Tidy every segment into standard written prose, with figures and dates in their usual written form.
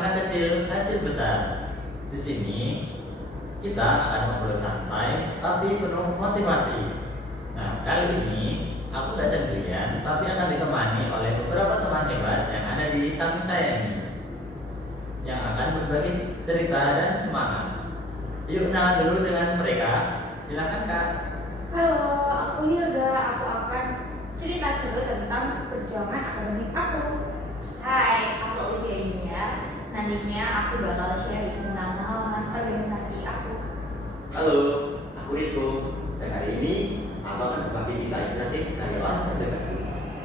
langkah kecil hasil besar. Di sini kita akan ngobrol santai tapi penuh motivasi. Nah, kali ini aku gak sendirian tapi akan ditemani oleh beberapa teman hebat yang ada di samping saya ini, yang akan berbagi cerita dan semangat. Yuk kenalan dulu dengan mereka. Silakan Kak. Halo, aku Hilda. Aku akan cerita seru tentang perjuangan akademik aku. Hai, aku Olivia India. Nantinya aku bakal sharing tentang pengalaman organisasi aku. Halo, aku Riko. Dan hari ini aku akan berbagi kisah inspiratif dari orang terdekatku.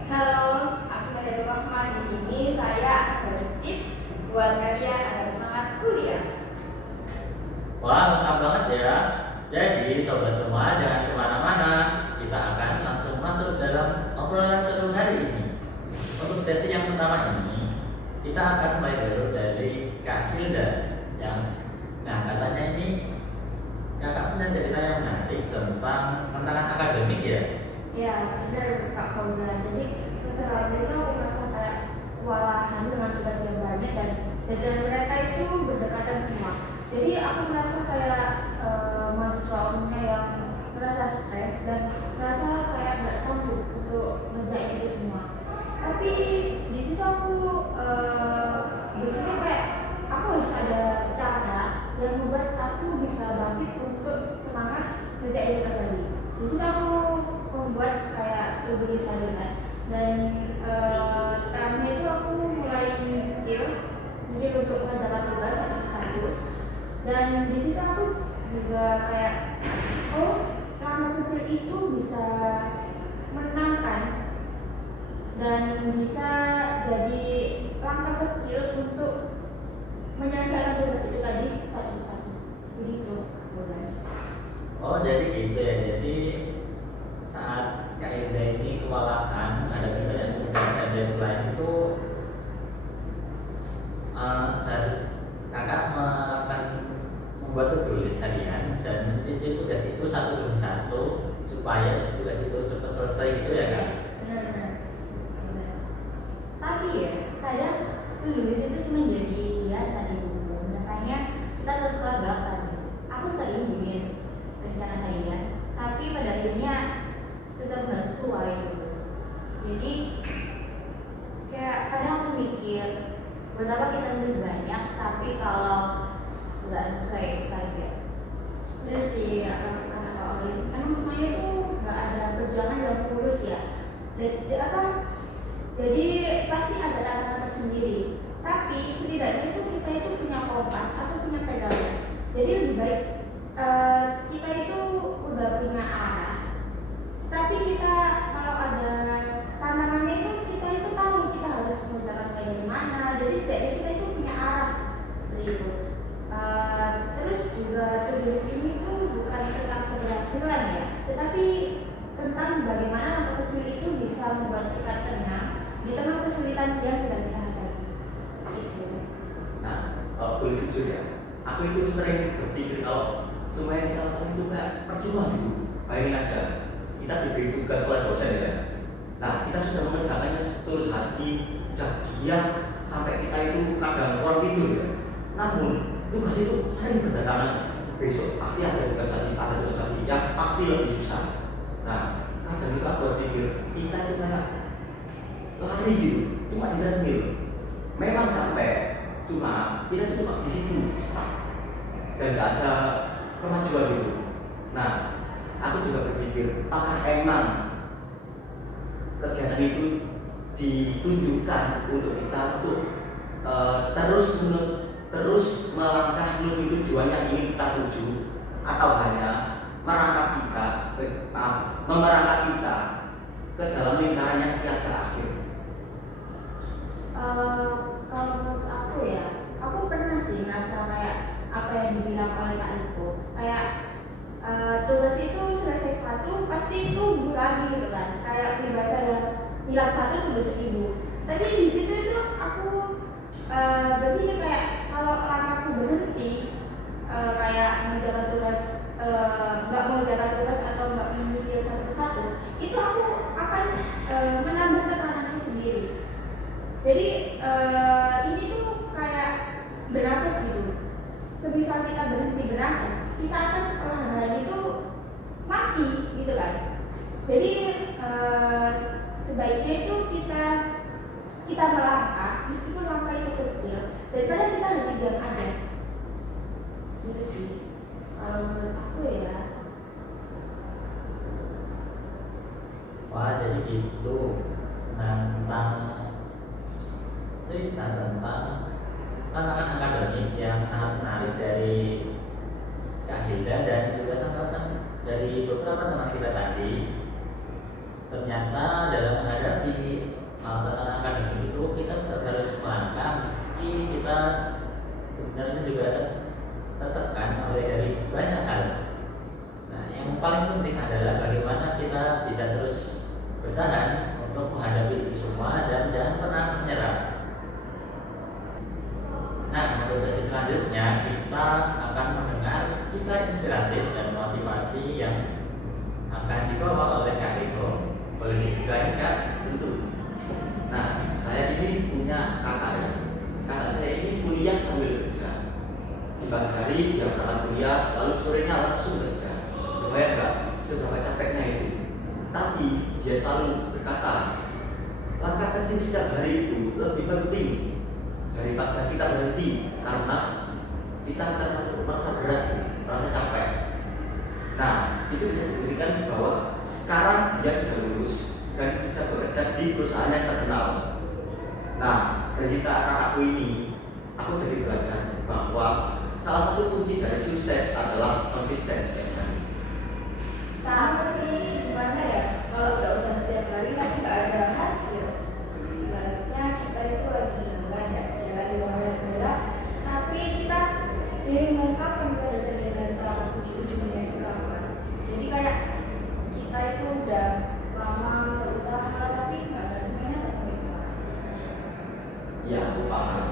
Halo, aku Nadia Rahman. Di sini saya akan bagi tips buat kalian agar semangat kuliah. Wah, lengkap banget ya. Jadi sobat semua jangan kemana-mana. Kita akan langsung masuk dalam obrolan seru hari ini. Untuk sesi yang pertama ini, kita akan mulai dulu dari Kak Hilda katanya ini kakak punya cerita yang menarik tentang tantangan akademik ya. Ya, benar Kak Fauzan. Jadi semester lalu itu aku merasa kayak kewalahan dengan tugas yang banyak dan deadline mereka itu berdekatan semua. Jadi aku merasa kayak mahasiswa umumnya yang merasa stres dan merasa kayak nggak sanggup untuk ngerjain itu semua. Tapi di situ aku berpikir kayak aku harus ada cara yang membuat aku bisa bangkit untuk semangat ngerjain tugas tadi. Di situ aku membuat kayak to-do list harian dan setelahnya itu aku mulai nyicil untuk mengerjakan tugas satu persatu. Dan di situ aku juga kayak langkah kecil itu bisa menangkan dan bisa jadi langkah kecil untuk menyelesaikan tugas itu tadi satu persatu. Begitu, boleh. Oh jadi gitu ya. Jadi saat Kak Hilda ini kewalahan ada kendala tugas deadline itu, kakak akan membuat to-do list harian dan mencicil tugas itu satu demi satu supaya tugas itu cepat selesai gitu ya Kak? Benar. Tapi ya, kadang to-do list itu cuma jadi biasa di buku. Makanya kita tetap kebablasan. Aku sering bikin rencana harian, tapi pada akhirnya tetap nggak sesuai gitu. Jadi kayak kadang aku mikir, buat apa kita nulis banyak, tapi kalau nggak sesuai target. Benar sih, kata Kak Olive. Emang semuanya itu nggak ada perjuangan yang mulus ya. Jadi pasti ada tantangan tersendiri. Tapi setidaknya itu kita itu punya kompas atau punya pegangan. Jadi lebih baik kita itu udah punya arah. Tapi kita kalau ada tantangannya itu kita itu tahu kita harus menjalankan kayak gimana. Jadi setidaknya kita itu punya arah seperti itu. Terus juga tugas ini tuh bukan tentang keberhasilan ya, tetapi tentang bagaimana langkah kecil itu bisa membuat kita tenang di tengah kesulitan yang sedang kita hadapi. Nah, kalau boleh jujur ya, aku itu sering berpikir kalau semua yang kita lakukan itu kayak percuma gitu. Bayangin aja, kita diberi tugas oleh dosen ya. Nah, kita sudah mengerjakannya setulus hati, sudah giat sampai kita itu kadang kurang tidur ya. Namun tugas itu sering berdatangan. Besok pasti ada tugas lagi yang pasti lebih susah. Nah, kadang itu aku berpikir kita itu kayak lari gitu, cuma di treadmill. Memang capek, cuma kita itu cuma di situ stuck dan gak ada kemajuan gitu. Nah, aku juga berpikir apakah emang kegiatan itu ditunjukkan untuk kita untuk terus melangkah menuju tujuan yang ingin kita tuju, atau hanya memerangkap kita ke dalam lingkaran yang tiada akhir. Kalau menurut aku ya, aku pernah sih merasa kayak apa yang dibilang oleh Kak Riko, kayak tugas itu selesai satu pasti tumbuh lagi gitu kan, kayak peribahasa yang hilang satu tumbuh seribu. Tapi di situ itu aku berpikir kayak kalau langkahku berhenti kayak mengerjakan tugas, nggak mengerjakan tugas atau nggak menyicil satu persatu, itu aku akan menambah tekananku sendiri. Jadi ini tuh kayak bernafas gitu. Sebisa kita berhenti bernafas, kita akan perlahan-lahan itu mati gitu kan. Jadi sebaiknya itu kita melangkah meskipun langkah itu kecil daripada kita hanya diam aja. Gitu sih kalau menurut aku ya. Wah, jadi gitu tentang cerita tentang tantangan akademik yang sangat menarik dari Kak Hilda dan juga tanggapan dari beberapa teman kita tadi. Ternyata dalam menghadapi tantangan akademik itu kita tetap harus melangkah meski kita sebenarnya juga tertekan oleh dari banyak hal. Nah, yang paling penting adalah bagaimana kita bisa terus bertahan untuk menghadapi itu semua dan jangan pernah menyerah. Nah, untuk sesi selanjutnya kita akan mendengar kisah inspiratif dan motivasi yang akan dibawa oleh Kak Eko. Boleh diceritain, Kak? Tentu. Nah, saya ini punya kakak ya. Kakak saya ini kuliah sambil kerja. Di pagi hari dia berangkat kuliah, lalu sorenya langsung kerja. Kebayang nggak seberapa capeknya itu? Tapi dia selalu berkata, langkah kecil setiap hari itu lebih penting daripada kita berhenti karena kita akan merasa berat, merasa capek. Nah, itu bisa dibuktikan bahwa sekarang dia sudah lulus dan sudah bekerja di perusahaan yang terkenal. Nah, dari kakakku ini, aku jadi belajar bahwa salah satu kunci dari sukses adalah konsisten setiap hari. Tapi gimana ya kalau nggak usah setiap hari tapi nggak ada hasil? Ibaratnya kita itu lagi jalan di mana tapi kita ingin mengungkapkan kepada dan tahu ujung-ujungnya itu kapan. Jadi kayak kita itu udah lama bisa usaha tapi nggak ada hasilnya sampai sekarang. Ya, aku paham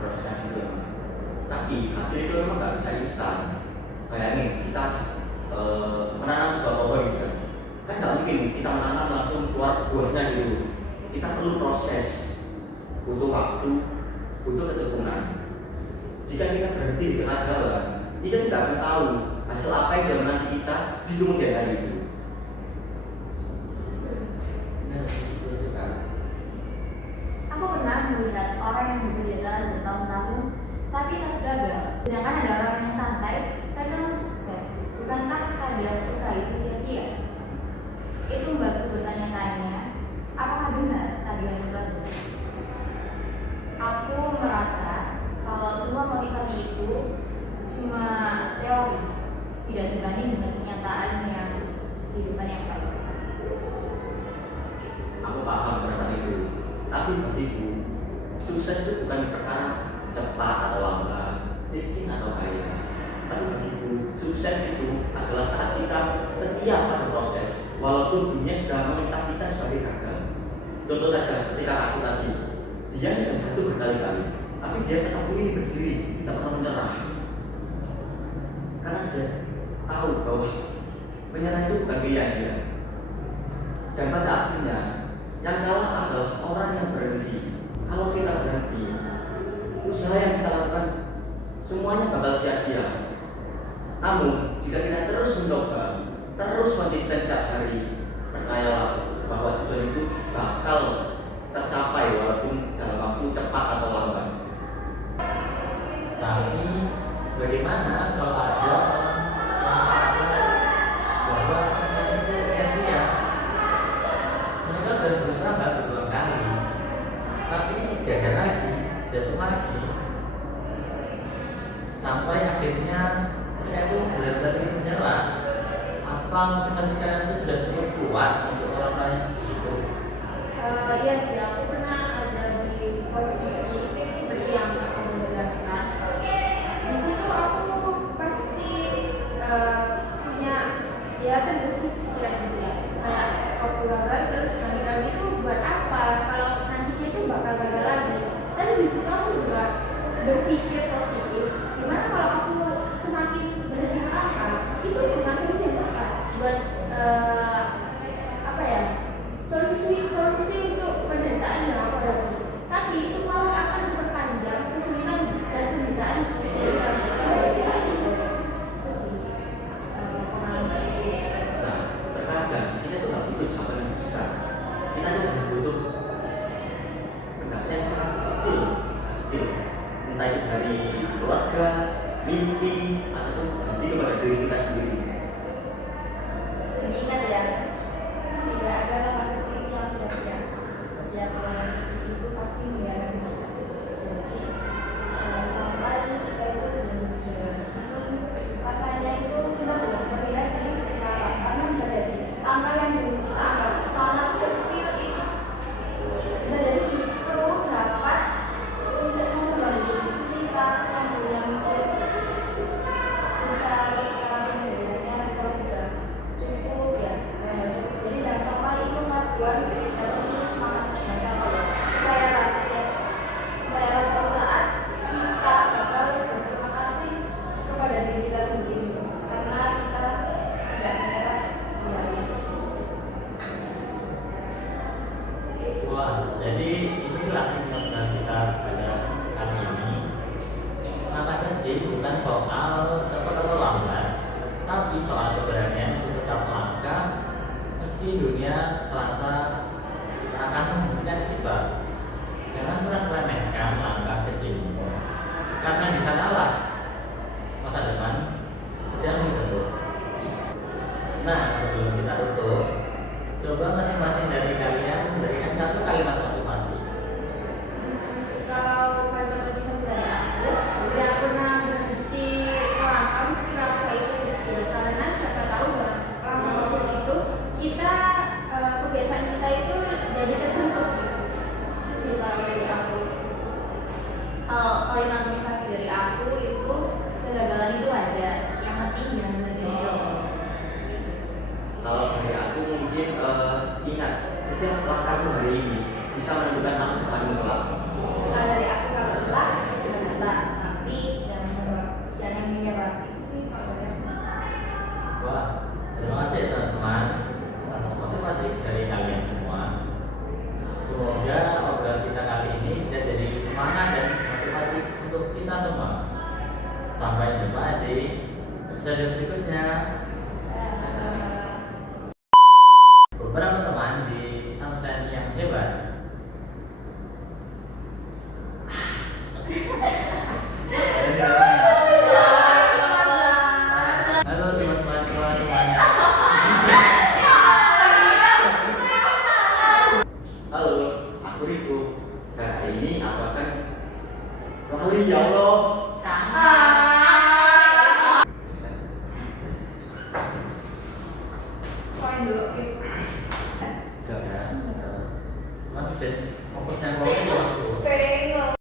prosesnya juga. Tapi hasil itu memang nggak bisa instan. Bayangin kita menanam sebuah pohon gitu kan nggak mungkin kita menanam langsung keluar buahnya gitu. Kita perlu proses, butuh waktu, butuh ketekunan. Jika kita berhenti di tengah jalan, kita tidak akan tahu hasil apa yang sudah menanti kita di kemudian hari itu. Aku pernah melihat orang yang bekerja keras bertahun-tahun tapi tetap gagal. Sedangkan ada orang yang santai tapi langsung sukses. Bukankah kadang usaha itu sia-sia? Itu membuatku bertanya-tanya, apakah benar tadi yang itu? Aku merasa kalau semua motivasi itu cuma teori, tidak sebanding dengan kenyataan yang kehidupan yang baik. Aku paham perasaan itu. Tapi bagiku, sukses itu bukan perkara cepat atau lambat, miskin atau kaya. Tapi bagiku, sukses itu adalah saat kita setia pada proses, walaupun dunia sudah meminta kita sebagai gagal. Contoh saja seperti kakakku tadi, dia sudah jatuh berkali-kali, tapi dia tetap ingin berdiri, tidak pernah menyerah. Karena dia tahu bahwa menyerah itu bukan pilihan dia. Dan pada akhirnya, yang kalah adalah orang yang berhenti. Kalau kita berhenti, usaha yang kita lakukan semuanya bakal sia-sia. Namun, jika kita terus mencoba, terus konsisten setiap hari, percayalah bahwa tujuan itu bakal tercapai walaupun dalam waktu cepat atau lambat. Tapi bagaimana kalau ada orang yang merasa bahwa semua itu sia-sia? Mereka sudah berusaha berulang kali, tapi gagal lagi, jatuh lagi, sampai akhirnya mereka itu benar-benar ingin menyerah. Apa motivasi kalian itu sudah cukup kuat untuk orang-orang yang seperti itu? Iya sih, aku pernah ada di posisi seperti yang aku jelaskan. Di situ aku pasti punya ya terbesit pikiran gitu ya. Kayak waktu gagal terus lagi itu buat apa? Kalau nantinya itu bakal gagal lagi. Tapi di situ aku juga berpikir positif. Gimana kalau aku semakin berhenti melangkah, itu bukan solusi yang tepat buat apa ya? Solusi untuk penderitaan yang aku hadapi, tapi itu malah akan memperpanjang kesulitan dan entah itu dari keluarga, mimpi, ataupun janji kepada diri kita sendiri. Dan ingat ya, tidak ada langkah kecil yang sia-sia. Setiap langkah kecil itu pasti mengalami kejadian. Jadi jangan sampai kita itu berjalan meskipun rasanya itu kita belum terlihat di sekarang, karena bisa jadi langkah yang dulu kita anggap sangat kecil itu bisa jadi justru dapat untuk membantu kita yang punya mungkin susah atau sekarang melihatnya sekarang sudah cukup ya. Jadi jangan sampai itu keraguan dapat menjadi semangat. Jangan sampai ya. Saya rasa suatu saat kita bakal berterima kasih kepada diri kita sendiri karena kita tidak menyerah di hari ini. Wah, jadi inilah yang akan kita pada kali ini. Langkah kecil bukan soal cepat atau lambat, tapi soal keberanian untuk tetap melangkah meski dunia terasa seakan menghentikan kita. Jangan pernah meremehkan langkah kecilmu, karena di sanalah masa depan sedang dibentuk. Nah, sebelum kita tutup, coba masing-masing dari kalian memberikan satu kalimat motivasi. Kalau kalimat motivasi dari aku, tidak pernah berhenti melangkah meski langkah itu kecil, karena siapa tahu dalam langkah kecil itu kita kebiasaan kita itu jadi terbentuk. Itu sih kalau dari aku. Kalau kalimat motivasi dari aku itu kegagalan itu wajar, yang penting jangan berhenti mencoba. Kalau dari aku mungkin ingat setiap langkahmu hari ini bisa menentukan masa depanmu kelak. Kalau dari aku kalau lelah istirahatlah, tapi jangan menyerah. Itu sih kalau dari aku. Wah, terima kasih ya teman-teman atas motivasi dari kalian semua. Semoga obrolan kita kali ini bisa jadi semangat dan motivasi untuk kita semua. Sampai jumpa di episode berikutnya. Beberapa teman di Samsung yang hebat. Halo teman-teman semuanya. Halo, aku Riko. Dan hari ini aku akan lali ya Allah. Poin dulu. Ya, fokusnya ngomong. Pengen